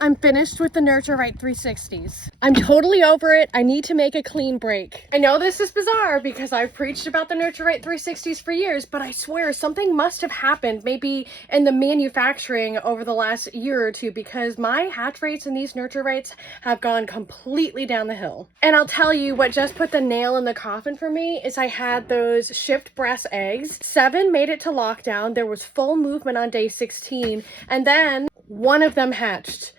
I'm finished with the Nurture-Right 360s. I'm totally over it. I need to make a clean break. I know this is bizarre because I've preached about the Nurture-Right 360s for years, but I swear something must have happened maybe in the manufacturing over the last year or two, because my hatch rates in these Nurture-Rights have gone completely down the hill. And I'll tell you what just put the nail in the coffin for me is I had those shift breast eggs. 7 made it to lockdown. There was full movement on day 16, and then one of them hatched.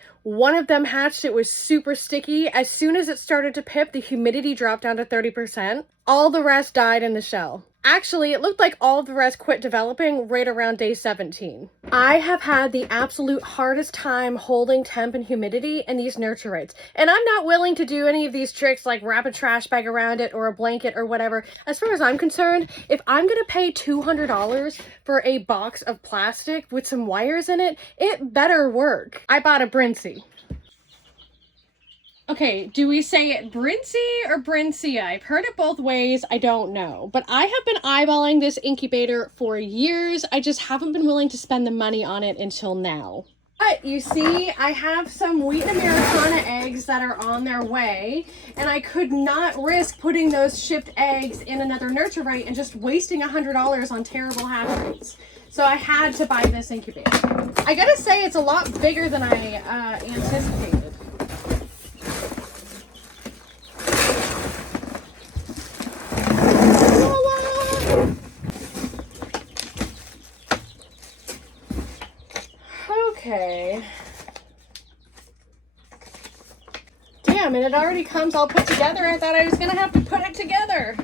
It was super sticky. As soon as it started to pip, the humidity dropped down to 30%. All the rest died in the shell. Actually, it looked like all of the rest quit developing right around day 17. I have had the absolute hardest time holding temp and humidity in these Nurture-Rights. And I'm not willing to do any of these tricks like wrap a trash bag around it or a blanket or whatever. As far as I'm concerned, if I'm gonna pay $200 for a box of plastic with some wires in it, it better work. I bought a Brinsea. Okay, do we say it Brinsea or Brinsea? I've heard it both ways. I don't know. But I have been eyeballing this incubator for years. I just haven't been willing to spend the money on it until now. But you see, I have some wheat Americana eggs that are on their way, and I could not risk putting those shipped eggs in another Nurture-Right and just wasting $100 on terrible hatch rates. So I had to buy this incubator. I gotta say, it's a lot bigger than I anticipated. Okay. Damn, and it already comes all put together. I thought I was gonna have to put it together.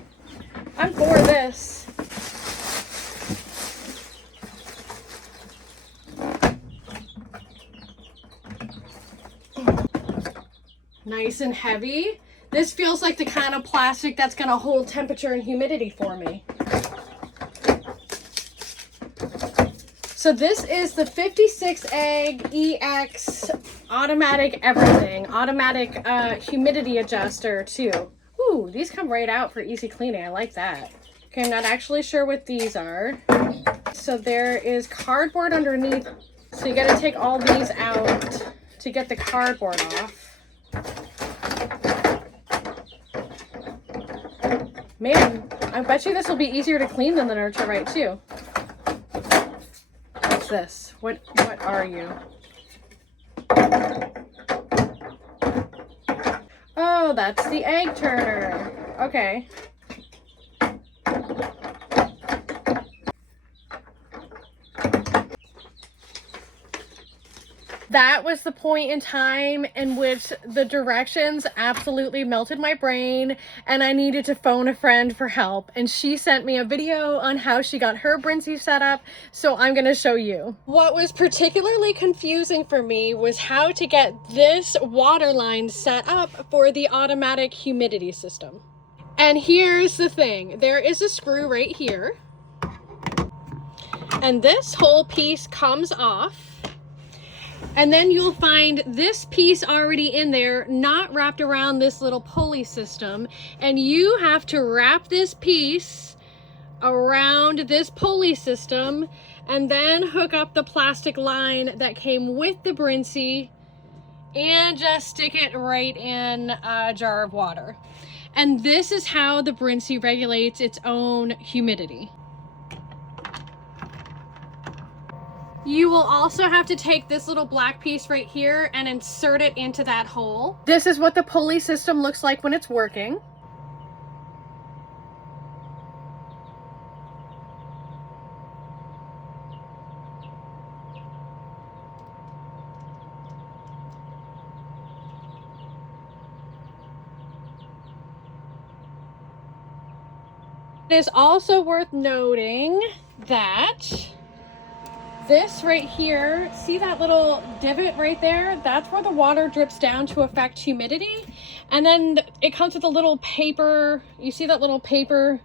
I'm for this. Nice and heavy. This feels like the kind of plastic that's gonna hold temperature and humidity for me. So this is the 56 egg EX automatic everything, automatic humidity adjuster too. Ooh, these come right out for easy cleaning. I like that. Okay, I'm not actually sure what these are. So there is cardboard underneath. So you gotta take all these out to get the cardboard off. Man, I bet you this will be easier to clean than the Nurture-Right too. What's this? What are you? Oh, that's the egg turner. Okay. That was the point in time in which the directions absolutely melted my brain and I needed to phone a friend for help. And she sent me a video on how she got her Brinsea set up, so I'm gonna show you. What was particularly confusing for me was how to get this water line set up for the automatic humidity system. And here's the thing, there is a screw right here. And this whole piece comes off. And then you'll find this piece already in there, not wrapped around this little pulley system. And you have to wrap this piece around this pulley system and then hook up the plastic line that came with the Brinsea and just stick it right in a jar of water. And this is how the Brinsea regulates its own humidity. You will also have to take this little black piece right here and insert it into that hole. This is what the pulley system looks like when it's working. It is also worth noting that this right here, see that little divot right there? That's where the water drips down to affect humidity. And then it comes with a little paper, you see that little paper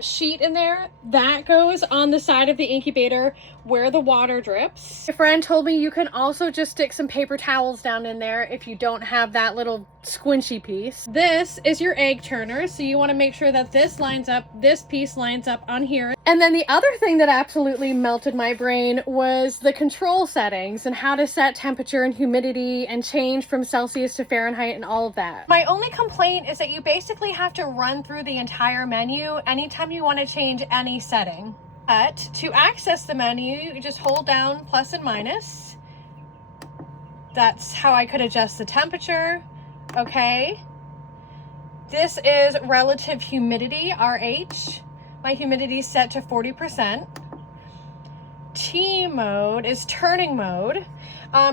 sheet in there. That goes on the side of the incubator where the water drips. My friend told me you can also just stick some paper towels down in there if you don't have that little squinchy piece. This is your egg turner, so you want to make sure that this lines up, this piece lines up on here. And then the other thing that absolutely melted my brain was the control settings and how to set temperature and humidity and change from Celsius to Fahrenheit and all of that. My only complaint is that you basically have to run through the entire menu anytime you want to change any setting. But to access the menu, you just hold down plus and minus. That's how I could adjust the temperature. Okay. This is relative humidity, RH. My humidity is set to 40%. T mode is turning mode.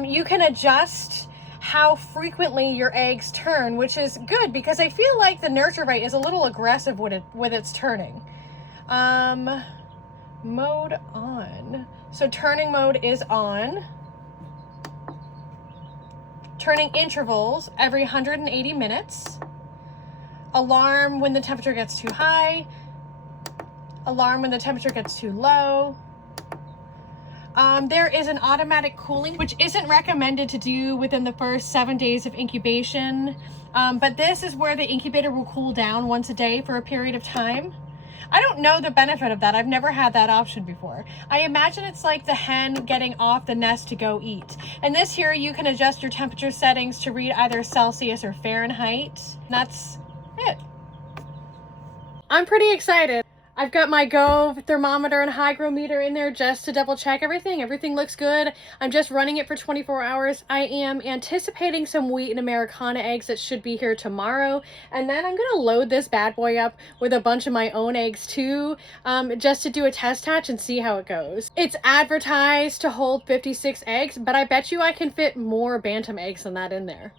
You can adjust how frequently your eggs turn, which is good because I feel like the nurture rate is a little aggressive with its turning. Mode on. So turning mode is on. Turning intervals every 180 minutes. Alarm when the temperature gets too high. Alarm when the temperature gets too low. There is an automatic cooling, which isn't recommended to do within the first 7 days of incubation. But this is where the incubator will cool down once a day for a period of time. I don't know the benefit of that. I've never had that option before. I imagine it's like the hen getting off the nest to go eat. And this here, you can adjust your temperature settings to read either Celsius or Fahrenheit. That's it. I'm pretty excited. I've got my Go thermometer and hygrometer in there just to double check everything. Everything looks good. I'm just running it for 24 hours. I am anticipating some wheat and Americana eggs that should be here tomorrow. And then I'm gonna load this bad boy up with a bunch of my own eggs too, just to do a test hatch and see how it goes. It's advertised to hold 56 eggs, but I bet you I can fit more bantam eggs than that in there.